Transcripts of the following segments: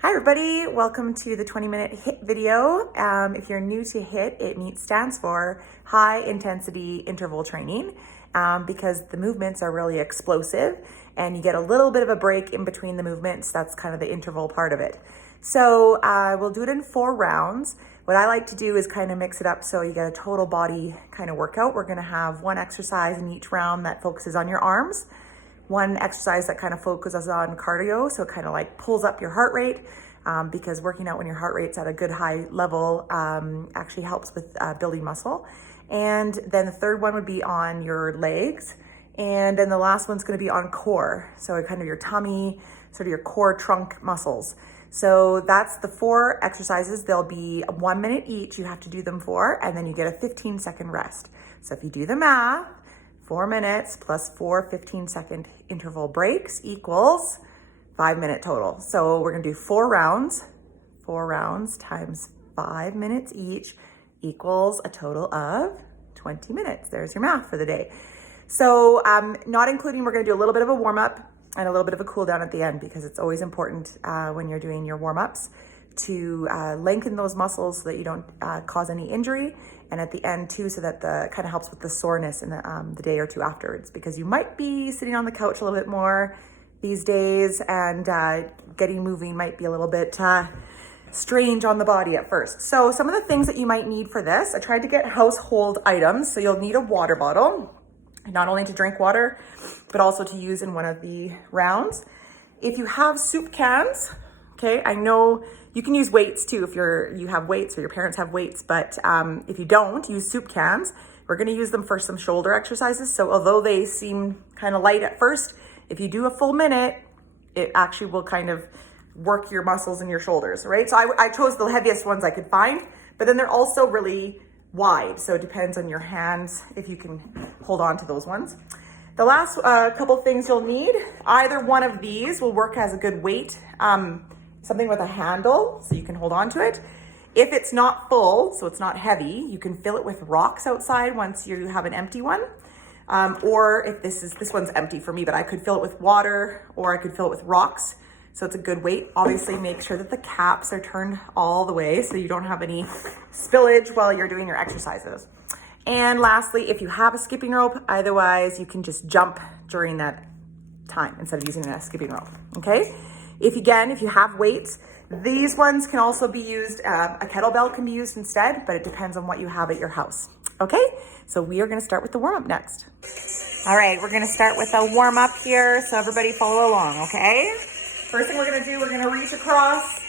Hi everybody, welcome to the 20-minute HIIT video. If you're new to HIIT, it stands for High Intensity Interval Training because the movements are really explosive and you get a little bit of a break in between the movements. That's kind of the interval part of it. So we'll do it in 4 rounds. What I like to do is kind of mix it up so you get a total body kind of workout. We're gonna have 1 exercise in each round that focuses on your arms, 1 exercise that kind of focuses on cardio, so it kind of like pulls up your heart rate because working out when your heart rate's at a good high level actually helps with building muscle. And then the 3rd one would be on your legs. And then the last one's gonna be on core. So kind of your tummy, sort of your core trunk muscles. So that's the 4 exercises. They'll be 1 minute each. You have to do them for, and then you get a 15-second rest. So if you do the math, 4 minutes plus 4 15-second interval breaks equals 5 minute total. So we're gonna do 4 rounds. 4 rounds times 5 minutes each equals a total of 20 minutes. There's your math for the day. So not including, we're gonna do a little bit of a warm up and a little bit of a cool down at the end because it's always important when you're doing your warm ups to lengthen those muscles so that you don't cause any injury, and at the end too, so that the kind of helps with the soreness in the day or two afterwards, because you might be sitting on the couch a little bit more these days and getting moving might be a little bit strange on the body at first. So some of the things that you might need for this, I tried to get household items. So you'll need a water bottle, not only to drink water, but also to use in one of the rounds. If you have soup cans, okay, I know you can use weights too if you have weights or your parents have weights, but if you don't, use soup cans. We're gonna use them for some shoulder exercises. So although they seem kind of light at first, if you do a full minute, it actually will kind of work your muscles in your shoulders, right? So I chose the heaviest ones I could find, but then they're also really wide. So it depends on your hands if you can hold on to those ones. The last couple things you'll need, either one of these will work as a good weight, something with a handle so you can hold on to it. If it's not full, so it's not heavy, you can fill it with rocks outside once you have an empty one. Or if this one's empty for me, but I could fill it with water or I could fill it with rocks. So it's a good weight. Obviously make sure that the caps are turned all the way so you don't have any spillage while you're doing your exercises. And lastly, if you have a skipping rope, otherwise you can just jump during that time instead of using a skipping rope, okay? If you have weights, these ones can also be used, a kettlebell can be used instead, but it depends on what you have at your house, okay? So we are gonna start with the warm up next. All right, we're gonna start with a warm up here, so everybody follow along, okay? First thing we're gonna do, we're gonna reach across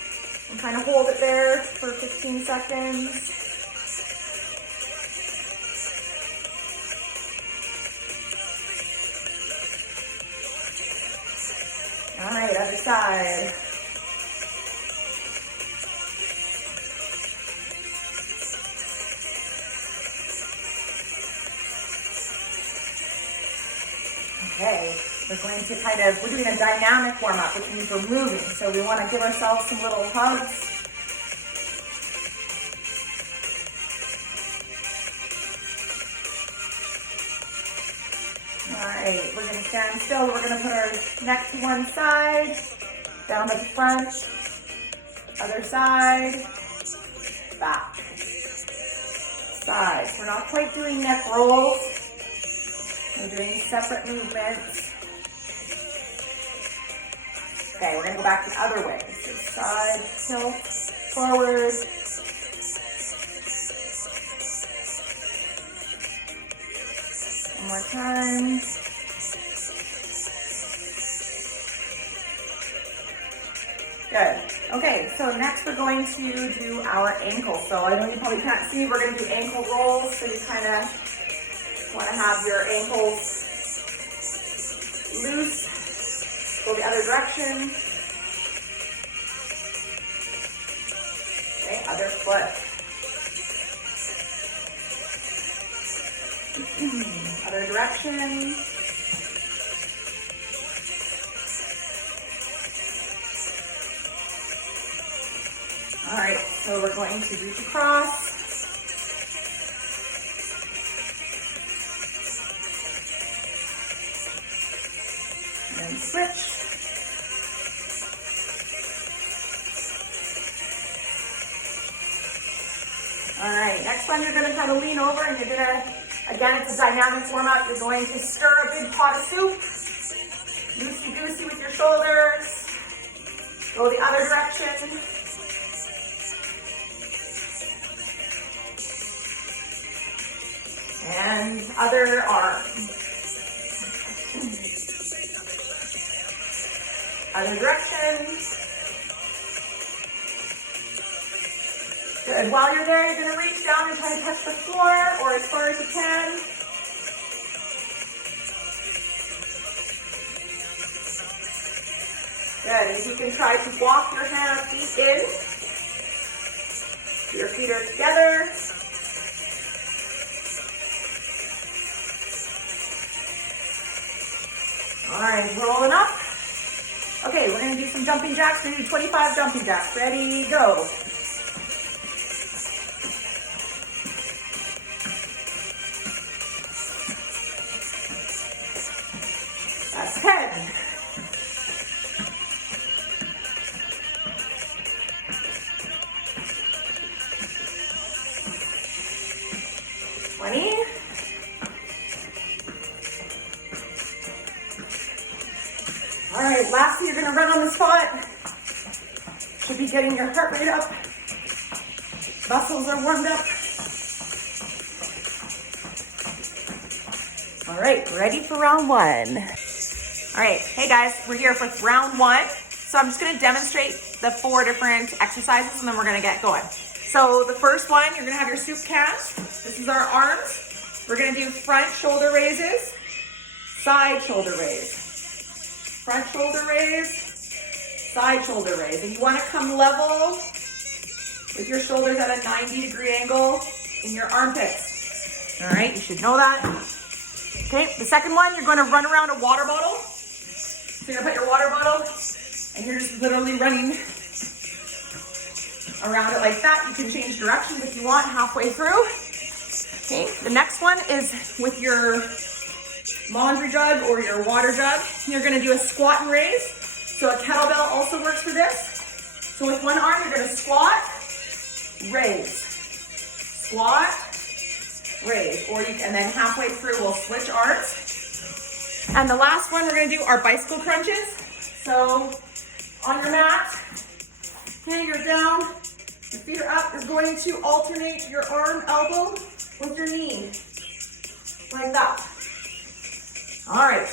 and kind of hold it there for 15 seconds. All right, other side. Okay, we're doing a dynamic warm up, which means we're moving. So we want to give ourselves some little hugs. All right, we're gonna stand still. We're gonna put our neck to one side, down to the front, other side, back, side. We're not quite doing neck rolls. We're doing separate movements. Okay, we're gonna go back the other way. So side, tilt, forward. One more time. Good. Okay, so next we're going to do our ankles. So I know you probably can't see, we're gonna do ankle rolls. So you kind of want to have your ankles loose, go the other direction. Okay, other foot. Other direction. All right, so we're going to reach across. And switch. right, next one you're gonna kind of lean over and you're gonna, again, it's a dynamic warm up. You're going to stir a big pot of soup. Loosey-goosey with your shoulders. Go the other direction. And other arm. Other direction. Good. While you're there, you're going to reach down and try to touch the floor or as far as you can. Good. If you can try to walk your feet in. Your feet are together. All right, rolling up. Okay, we're going to do some jumping jacks. We're going to do 25 jumping jacks. Ready, go. That's 10. All right, lastly, you're gonna run on the spot. Should be getting your heart rate up. Muscles are warmed up. All right, ready for round one. All right, hey guys, we're here for round one. So I'm just gonna demonstrate the 4 different exercises and then we're gonna get going. So the first one, you're gonna have your soup can. This is our arms. We're gonna do front shoulder raises, side shoulder raise. Front shoulder raise, side shoulder raise. And you want to come level with your shoulders at a 90-degree angle in your armpits. All right, you should know that. Okay, the second one, you're going to run around a water bottle. So you're going to put your water bottle and you're just literally running around it like that. You can change directions if you want halfway through. Okay, the next one is with your laundry jug or your water jug. You're gonna do a squat and raise. So a kettlebell also works for this. So with one arm, you're gonna squat, raise, squat, raise, and then halfway through, we'll switch arms. And the last one, we're gonna do our bicycle crunches. So on your mat, here you're down, your feet are up. You're going to alternate your arm, elbow with your knee, like that. All right,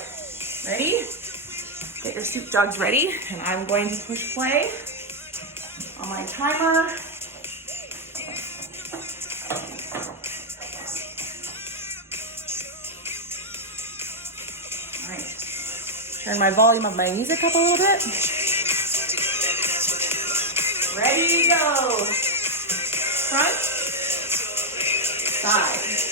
ready? Get your soup jugs ready, and I'm going to push play on my timer. All right, turn my volume of my music up a little bit. Ready, go. Front, side.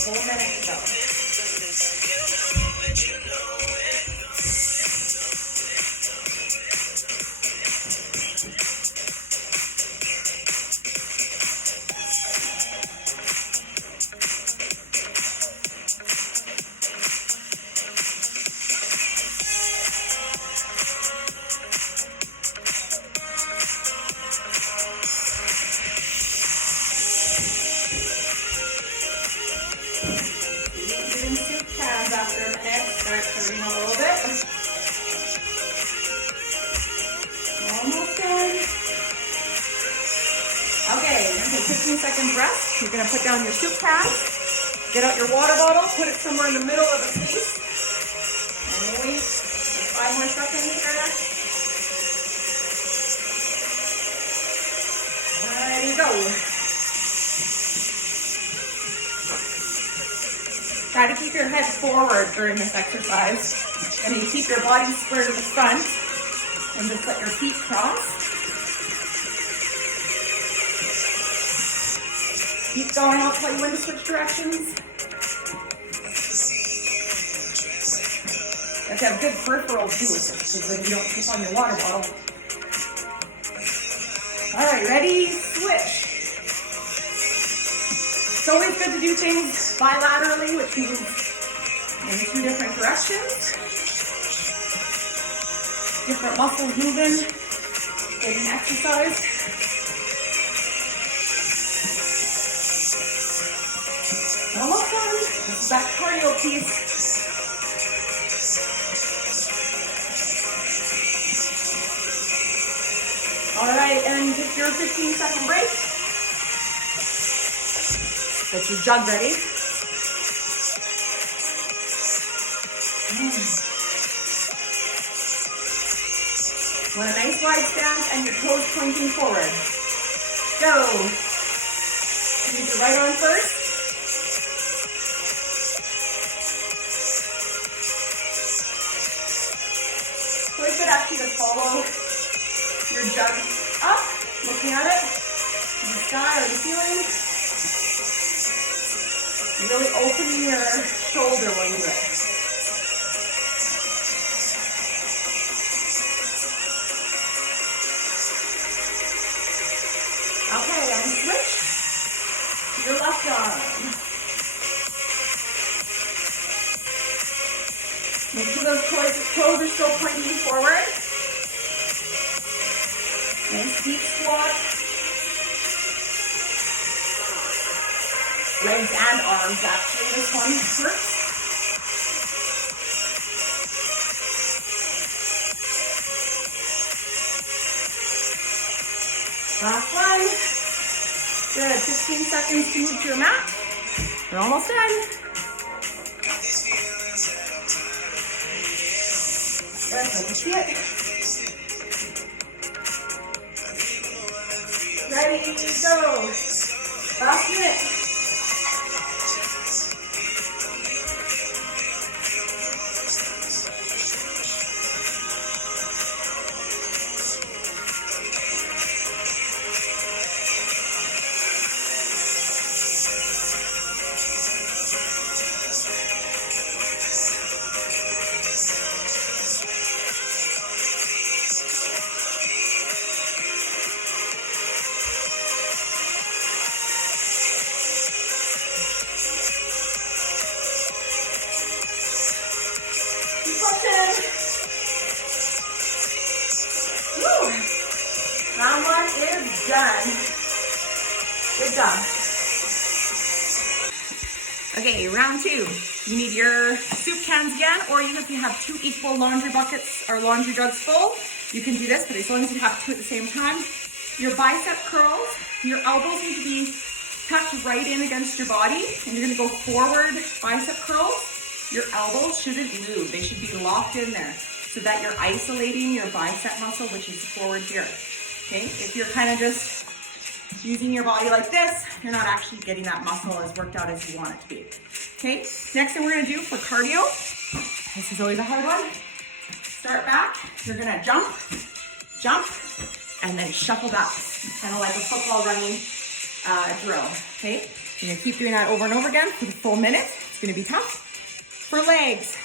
Full minute to go. After a minute, start turning a little bit. Almost done. Okay, you're gonna take 15-second rest. You're gonna put down your soup can, get out your water bottle, put it somewhere in the middle of the piece, and wait 5 more seconds here. There you go. Try to keep your head forward during this exercise. And you keep your body square to the front and just let your feet cross. Keep going. I'll tell you when to switch directions. You have to have good peripheral too, because then you don't keep on your water bottle. All right, ready? Switch. always good to do things bilaterally, which means in 2 different directions. Different muscles moving, getting exercise. Almost done. This is that cardio piece. All right, and take your 15-second break. Get your jug ready. Want a nice wide stance and your toes pointing forward. Go. Use your right arm first. Really good actually to follow your jug up, looking at it, the sky or the ceiling. Really opening your shoulder when you do it. Okay, and switch to your left arm. Make sure those toes are still pointing forward. Nice deep squat. Legs and arms, actually, this one hurts. Last one. Good, 15 seconds to move to your mat. We're almost done. Good, let me see it. Ready, go. Last minute. Round 1 is done. Good job. Okay, round 2. You need your soup cans again, or even if you have 2 equal laundry buckets or laundry jugs full, you can do this, but as long as you have 2 at the same time. Your bicep curls, your elbows need to be tucked right in against your body, and you're gonna go forward bicep curls. Your elbows shouldn't move. They should be locked in there so that you're isolating your bicep muscle, which is forward here. Okay, if you're kind of just using your body like this, you're not actually getting that muscle as worked out as you want it to be. Okay, next thing we're gonna do for cardio, this is always a hard one. Start back, you're gonna jump, and then shuffle back, kind of like a football running drill, okay? You're gonna keep doing that over and over again for the full minute. It's gonna be tough. For legs,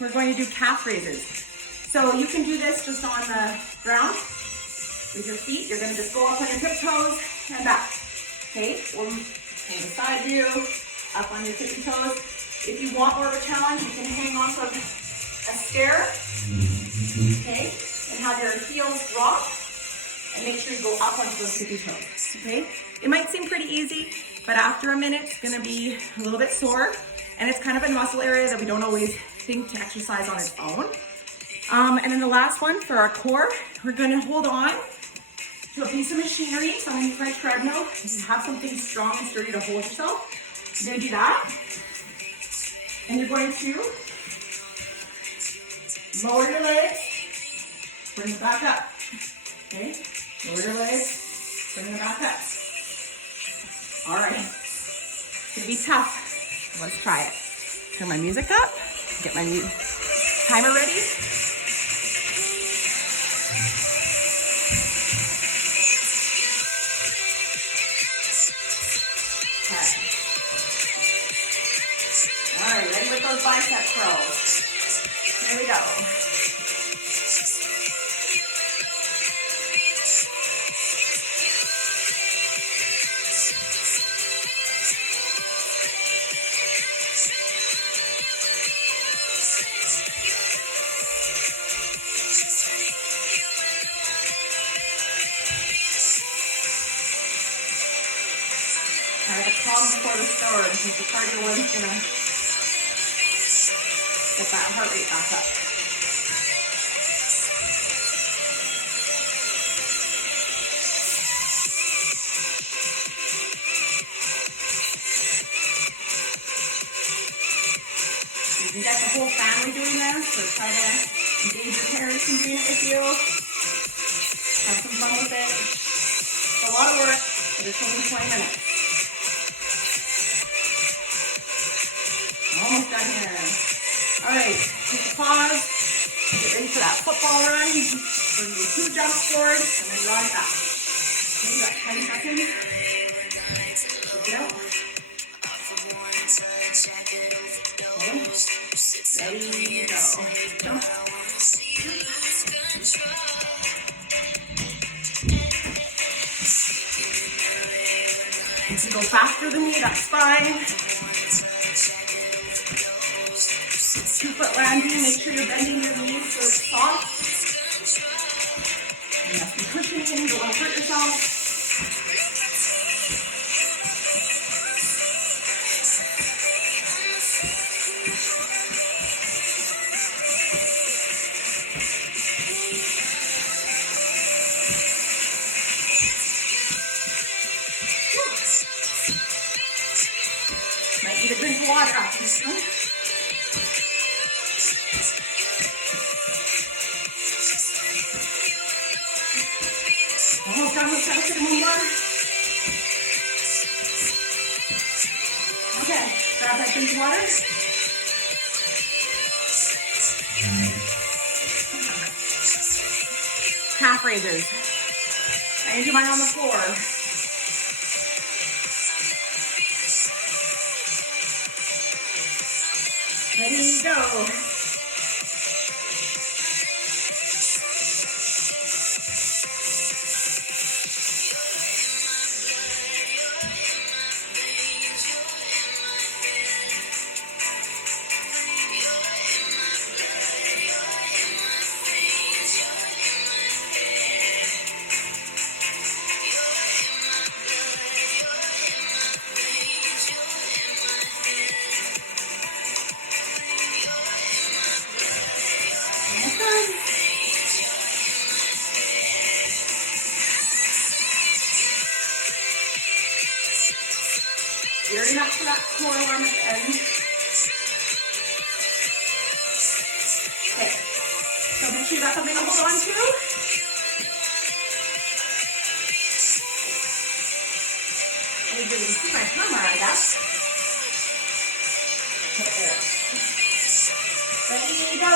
we're going to do calf raises. So you can do this just on the ground with your feet. You're gonna just go up on your tiptoes and back, okay? Or hang side view, up on your tippy toes. If you want more of a challenge, you can hang off of a stair, okay? And have your heels drop and make sure you go up onto those tippy toes, okay? It might seem pretty easy, but after a minute, it's gonna be a little bit sore, and it's kind of a muscle area that we don't always think to exercise on its own. And then the last one for our core, we're gonna hold on to a piece of machinery. So I'm gonna use my treadmill. You have something strong and sturdy to hold yourself. You're gonna do that. And you're going to lower your legs, bring it back up. Okay, lower your legs, bring it back up. All right, it's gonna be tough. Let's try it. Turn my music up, get my timer ready. Okay. All right, ready with those bicep curls. Here we go. calm before the storm, because the cardio one's gonna get that heart rate back up. You can get the whole family doing this, so try to engage your parents in doing it with you. Have some fun with it. It's a lot of work, but it's only 20 minutes. Almost done here. All right, take a pause. Get ready for that football run. We're going to do 2 jumps forward and then run back. Okay, you got 10 seconds. Take it out. Okay. Ready, go. Jump. If you go faster than me, that's fine. 2-foot landing, make sure you're bending your knees so it's soft. And you have some cushioning, you don't want to hurt yourself. Might need a drink of water after this one. Almost done with that, one more. Okay, grab that drink of water. Calf raises. I can do mine on the floor. Ready, go. Gearing up for that core one at the end. Okay, so make sure you got something to hold on to. I need to see my camera, I guess. Okay, ready, go.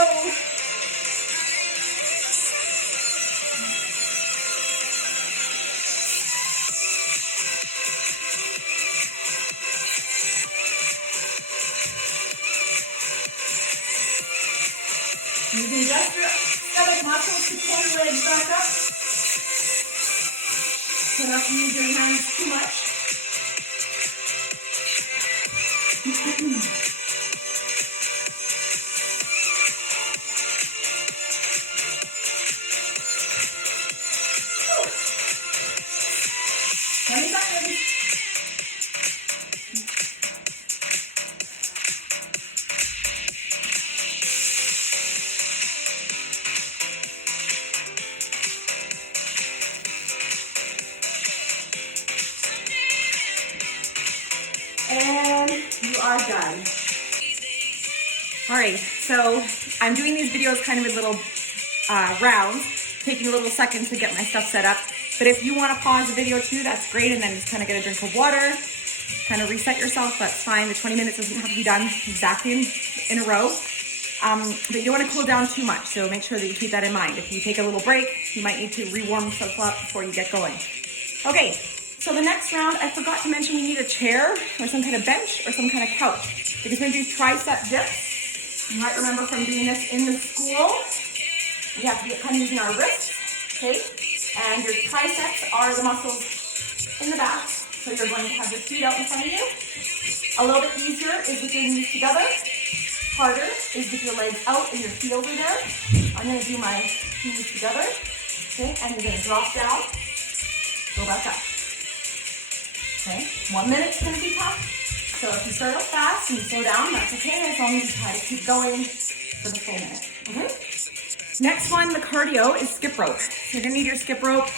Using just your stomach muscles to pull your legs back up. So not to use your hands too much. And you are done. All right, so I'm doing these videos kind of in little rounds, taking a little second to get my stuff set up. But if you want to pause the video too, that's great, and then just kind of get a drink of water, kind of reset yourself, that's fine. The 20 minutes doesn't have to be done exactly in a row. But you don't want to cool down too much, so make sure that you keep that in mind. If you take a little break, you might need to re-warm yourself up before you get going. Okay. So the next round, I forgot to mention we need a chair or some kind of bench or some kind of couch because we're going to do tricep dips. You might remember from doing this in the school. We have to be kind of using our wrists, okay? And your triceps are the muscles in the back. So you're going to have your feet out in front of you. A little bit easier is with your knees together. Harder is with your legs out and your feet over there. I'm going to do my knees together, okay? And you're going to drop down, go back up. Okay, 1 minute's gonna be tough. So if you start out fast and you slow down, that's okay, as long as you try to keep going for the full minute, okay? Next one, the cardio, is skip rope. You're gonna need your skip rope.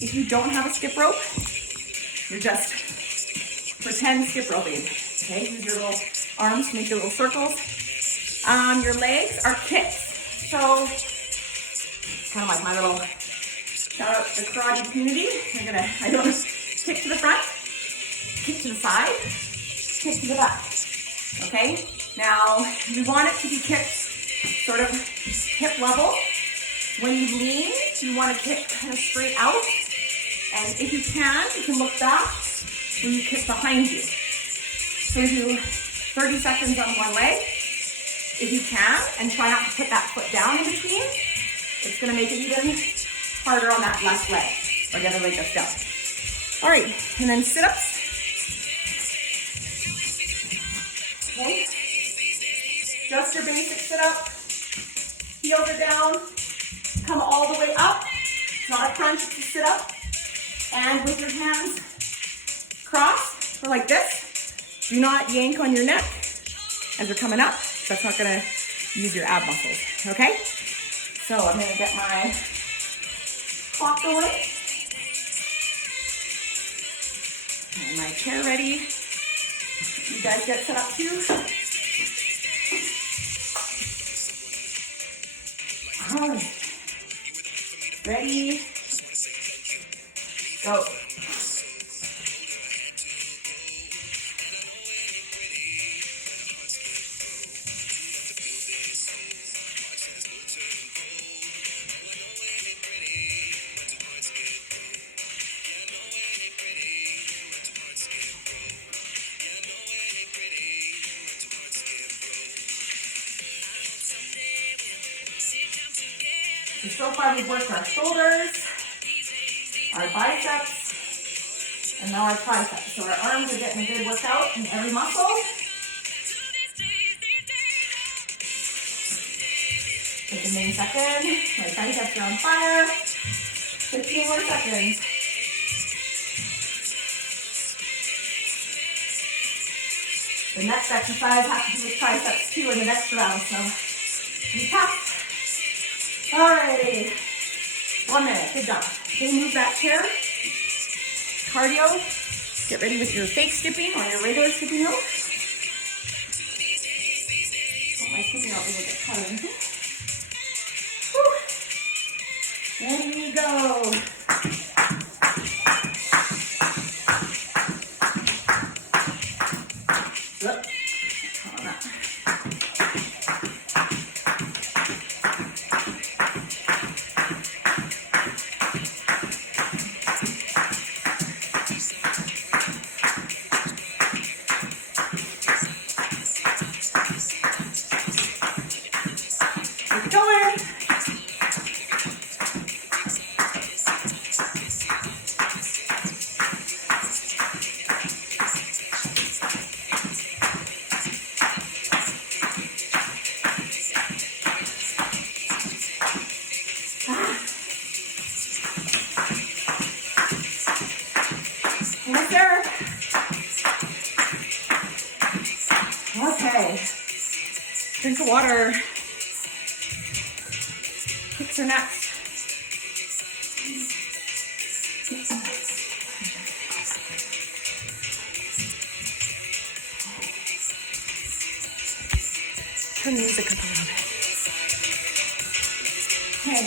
If you don't have a skip rope, you're just pretend skip roping, okay? Use your little arms to make your little circles. Your legs are kicks. So, kind of like my little shout out to the karate community. I don't kick to the front, kick to the side, kick to the back, okay? Now, you want it to be kicked sort of hip level. When you lean, you want to kick kind of straight out. And if you can look back when you kick behind you. So do 30 seconds on one leg, if you can, and try not to put that foot down in between. It's gonna make it even harder on that left leg, or the other leg that's down. All right, and then sit-ups. Okay, just your basic sit-up. Heels are down, come all the way up. It's not a crunch, it's a sit-up. And with your hands crossed, or like this, do not yank on your neck as you're coming up. That's not gonna use your ab muscles, okay? So I'm gonna get my clock going. And my chair ready. You guys get set up too. All right. Ready? Go. So far we've worked our shoulders, our biceps, and now our triceps. So our arms are getting a good workout in every muscle. Take a main second. My triceps are on fire. 15 more seconds. The next exercise has to do with triceps too in the next round, so be tough. Alrighty, 1 minute, good job. Okay, move that chair. Cardio, get ready with your fake skipping or your regular skipping rope. Hope my skipping rope doesn't get cut in. There you go. Okay, drink of water. Kicks are next. Turn the music up a little bit. Okay,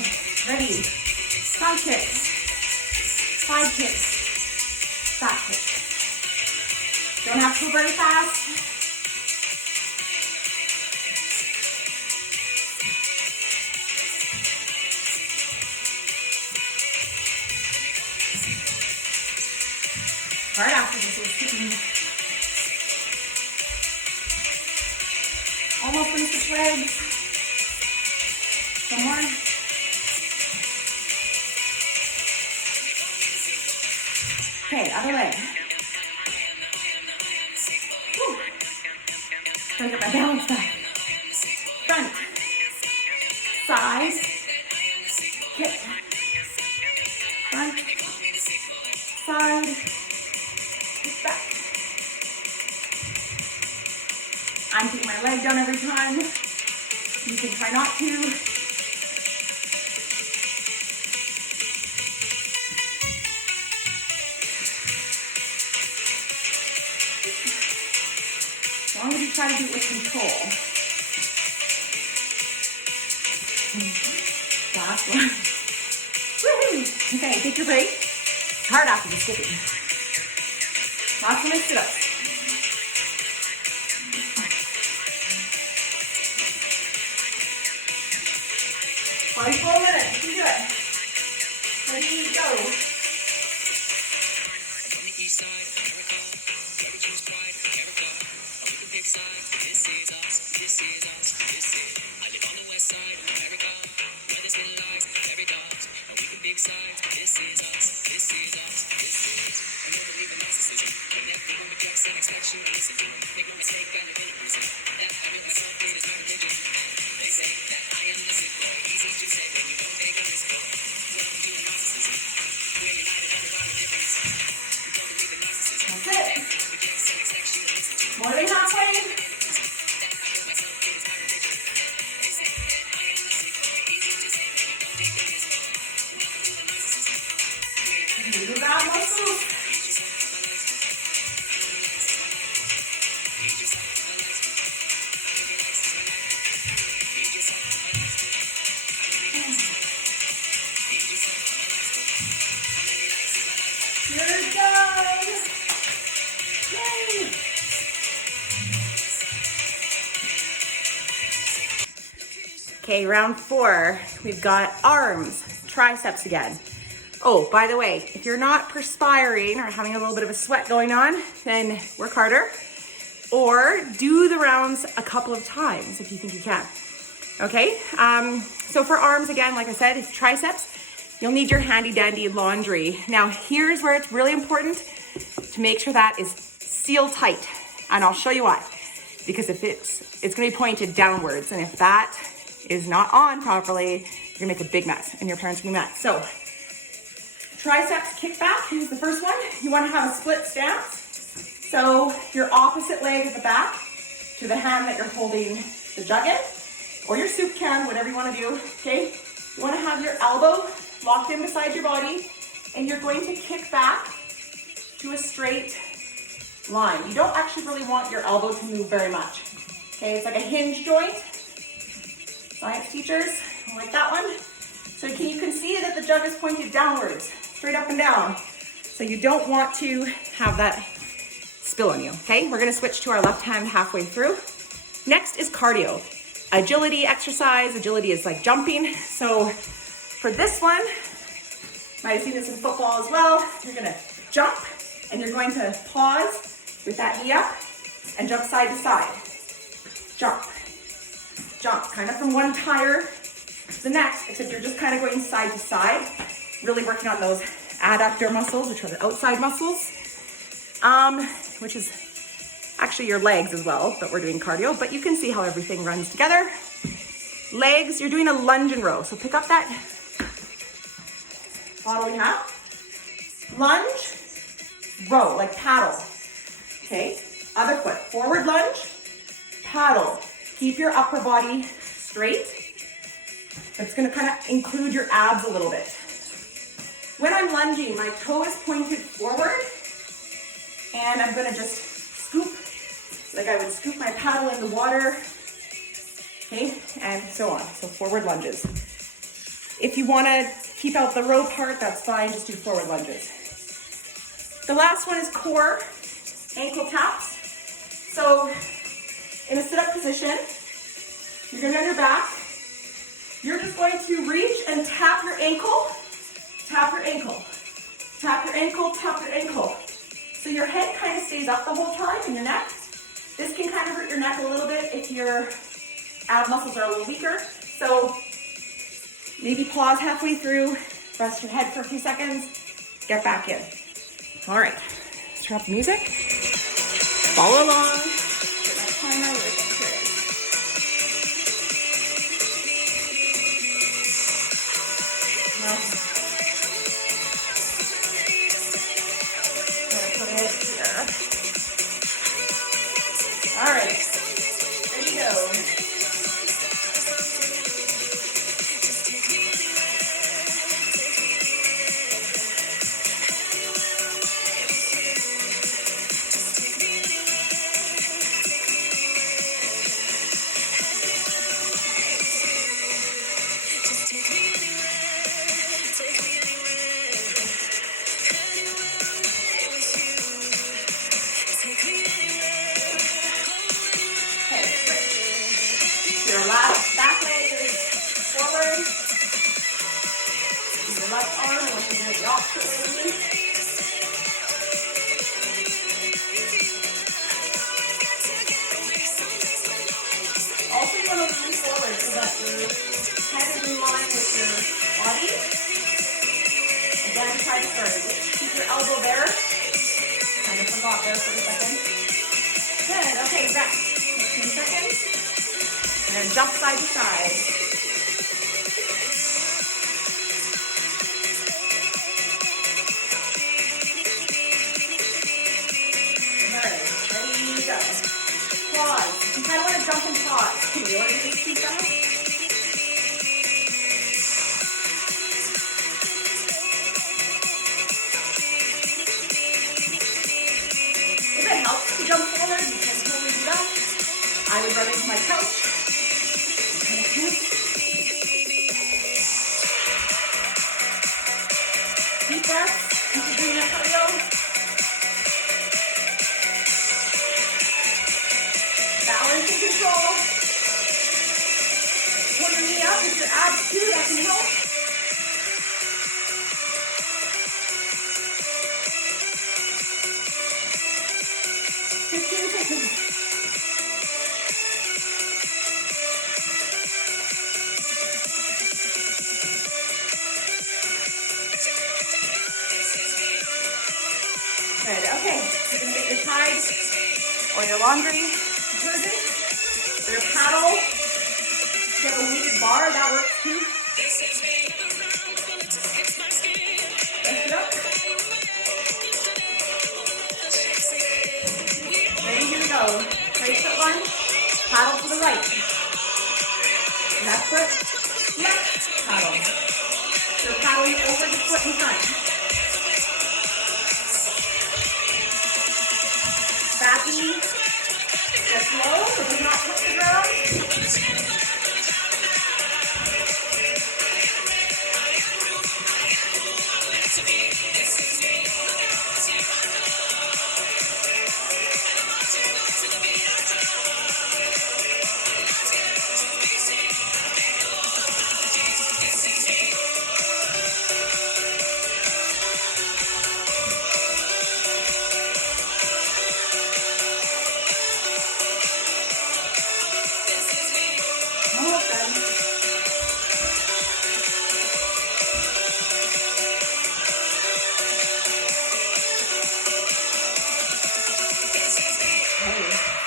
ready. Front kicks, side kicks, back kicks. Don't have to go very fast. Right after this is kicking. Almost finished the legs. Some more. Okay, other leg. Whew. Trying to get my balance back. Front, side, kick. Front, side, leg down every time. You can try not to. As long as you try to do it with control. Last one. Woohoo! Okay, take your break. It's hard after the skipping. Last one is sit-ups. Body for a minute. You can do it. Ready, go. More than halfway. Move that muscle. You're done. Yay. Okay, round 4, we've got arms, triceps again. Oh, by the way, if you're not perspiring or having a little bit of a sweat going on, then work harder or do the rounds a couple of times if you think you can. Okay, so for arms again, like I said, it's triceps. You'll need your handy dandy laundry. Now here's where it's really important to make sure that is sealed tight, and I'll show you why. Because if it's gonna be pointed downwards, and if that is not on properly, you're gonna make a big mess and your parents will be mad. So triceps kickback, here's the first one. You wanna have a split stance. So your opposite leg at the back to the hand that you're holding the jug in, or your soup can, whatever you wanna do, okay? You wanna have your elbow locked in beside your body, and you're going to kick back to a straight line. You don't actually really want your elbow to move very much. Okay, it's like a hinge joint. Science teachers, I like that one. So you can see that the jug is pointed downwards, straight up and down. So you don't want to have that spill on you, okay? We're gonna switch to our left hand halfway through. Next is cardio. Agility exercise. Agility is like jumping. So for this one, you might have seen this in football as well. You're gonna jump and you're going to pause with that knee up and jump side to side. Jump, jump, kind of from one tire to the next, except you're just kind of going side to side, really working on those adductor muscles, which are the outside muscles, which is actually your legs as well, but we're doing cardio, but you can see how everything runs together. Legs, you're doing a lunge and row. So pick up that bottle we have. Lunge, row, like paddle. Okay, other foot, forward lunge, paddle. Keep your upper body straight. It's gonna kind of include your abs a little bit. When I'm lunging, my toe is pointed forward, and I'm gonna just scoop, like I would scoop my paddle in the water, okay, and so on. So forward lunges. If you wanna keep out the row part, that's fine, just do forward lunges. The last one is core, ankle taps. So in a sit-up position, you're gonna be on your back. You're just going to reach and tap your ankle, tap your ankle, tap your ankle, tap your ankle. So your head kind of stays up the whole time in your neck. This can kind of hurt your neck a little bit if your ab muscles are a little weaker. So maybe pause halfway through, rest your head for a few seconds, get back in. All right, let's turn up the music. Follow along. Get my timer. Here it is. Put it here. All right, ready to go. Also, you want to lean forward so that your head is in line with your body. Again, try to keep your elbow there. Kind of forgot there for a second. Good. Okay, rest. 15 seconds. And then jump side to side. Pause. You kind of want to jump and pause too. You want to do these 2 jumps? If it helps to jump forward, you can totally do that. I would run into my couch. Deep breath into doing your cardio. Balance and control. Pull your knee up with your abs too, that can help. Good, okay. You're going to get your tide or your laundry detergent or your paddle. If you have a weighted bar, that works too. Lift it up. Ready, here we go. Straight foot lunge, paddle to the right. Left foot, left paddle. So paddling over the foot in front. Backing just low, but does not touch the ground.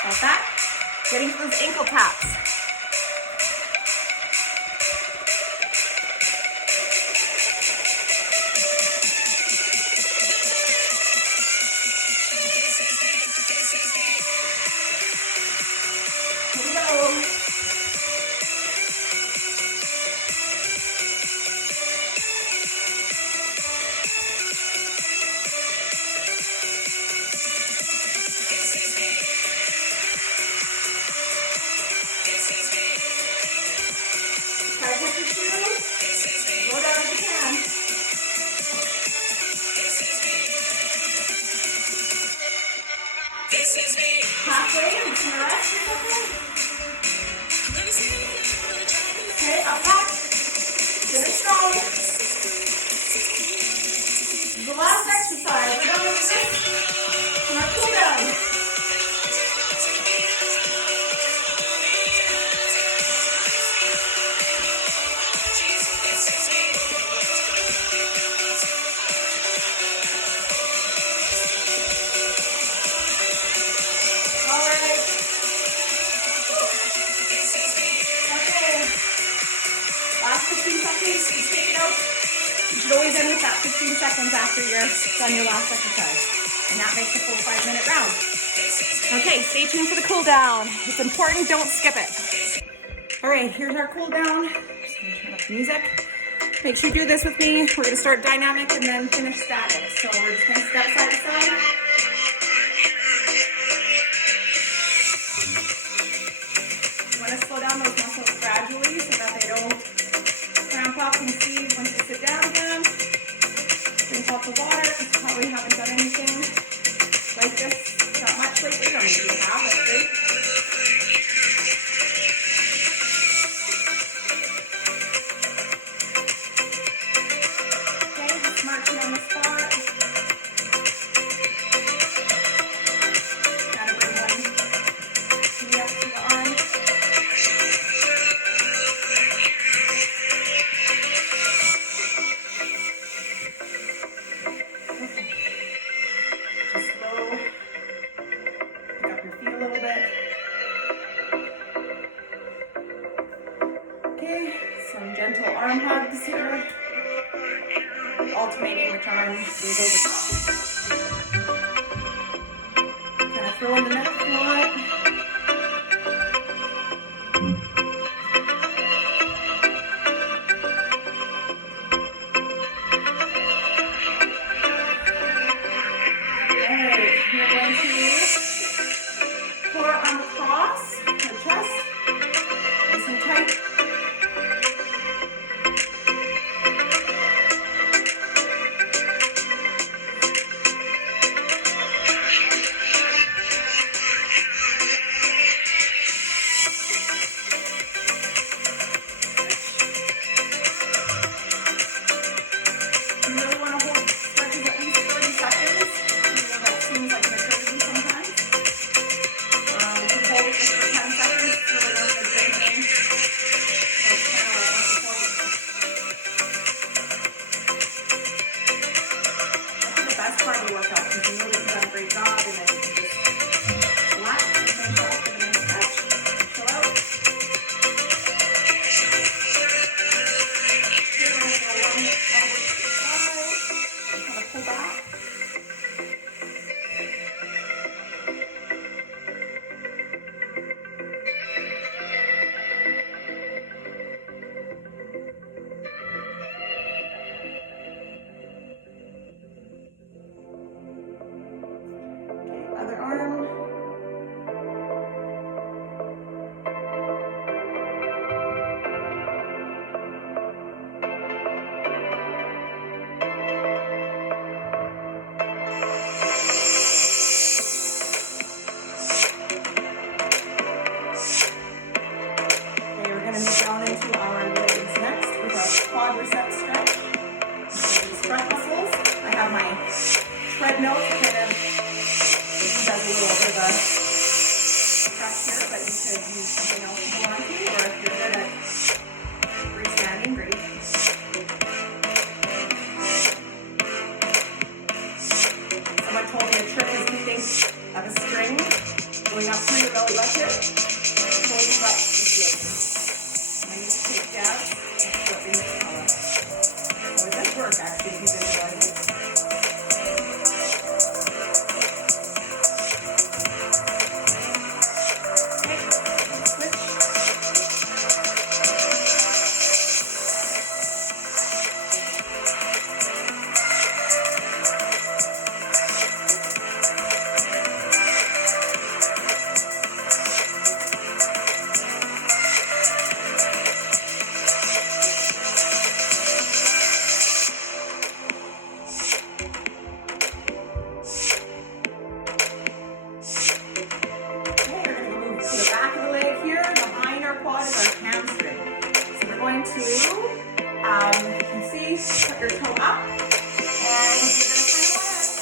Got that? Getting to those ankle taps. Here we go. Halfway, and to the rest. Okay, up back. Finish strong. This is the last exercise. We're done with this. And our cool down. Last 15 seconds, you take it out. You should always end with that 15 seconds after you're done your last exercise. And that makes a full 5-minute round. Okay, stay tuned for the cool down. It's important, don't skip it. All right, here's our cool down. Just gonna turn up the music. Make sure you do this with me. We're gonna start dynamic and then finish static. So we're just gonna step side to side. You wanna slow down those muscles gradually so that they don't cramp up and seize once you sit down again. Drink lots of water, because you probably haven't done anything like this that much lately, or maybe you have, that's great. Okay, just marching on the spot. Move over top. Kind of throw in the neck if you want. Other arm. Okay, we're going to move down into our legs next with our quadricep stretch. These front muscles. I have my treadmill to kind of use as a little bit of a stretch here, but you could use something else to hold on to, or if you're good at freestanding, great. Someone told me a trick is keeping of a string going up through your belly button, pulling you up to the ceiling. When you take down, and flipping the color. So it does work actually if you visualize it. You can see, put your toe up, and you're going to kind of want to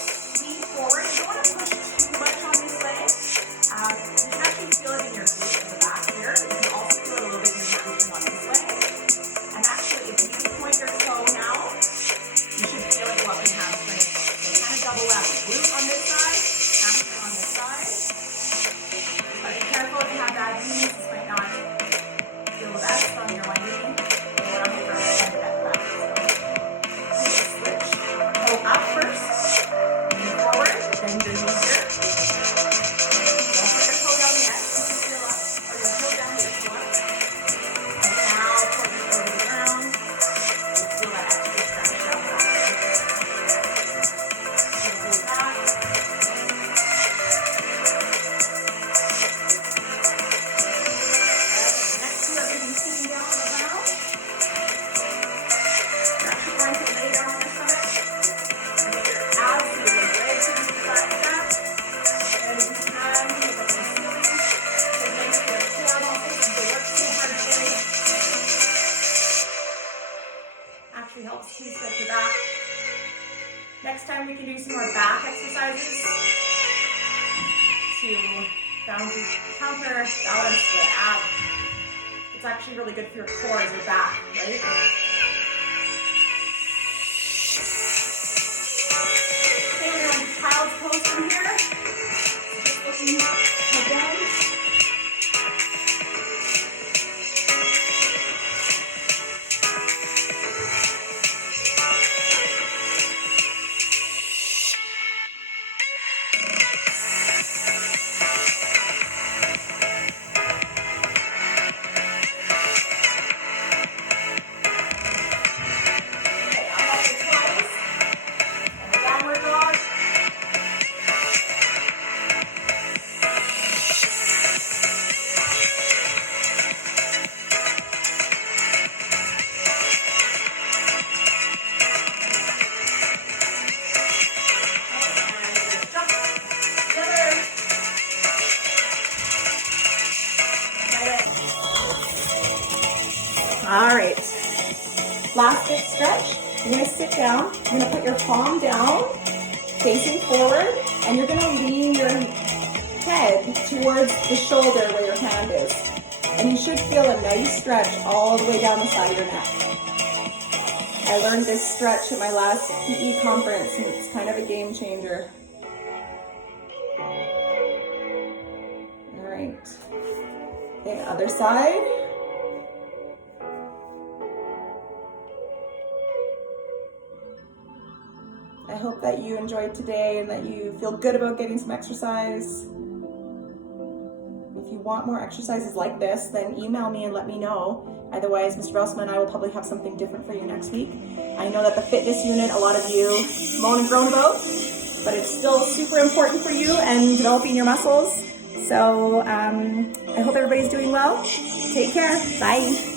lean forward. You don't want to push too much on this leg. You can actually feel it in your glutes in the back here. You can also feel it a little bit in your hamstring on this leg. And actually, if you point your toe now, you should feel it go up in hamstring. So kind of double up. Glute on this side, hamstring on this side. But be careful if you have bad knees. This might not feel the best on your one knee. Up first, move forward, bend your knees here. Don't put your toe down yet, keep your heel up, or your heel down, your toe up. And now, point your toe to the ground. You feel that extra stretch down the back. Pull back. Next two are going to be sitting down on the ground. You're actually going to lay down on your stomach. Helps to stretch your back. Next time we can do some more back exercises to counterbalance the ab. It's actually really good for your core as your back, right? Okay, we're going to do child's pose from here. Just looking head down. Last big stretch. You're gonna sit down, you're gonna put your palm down, facing forward, and you're gonna lean your head towards the shoulder where your hand is. And you should feel a nice stretch all the way down the side of your neck. I learned this stretch at my last PE conference, and it's kind of a game changer. All right, okay, other side. I hope that you enjoyed today and that you feel good about getting some exercise. If you want more exercises like this, then email me and let me know. Otherwise, Mr. Belsma and I will probably have something different for you next week. I know that the fitness unit, a lot of you moan and groan about, but it's still super important for you and developing your muscles. So I hope everybody's doing well. Take care. Bye.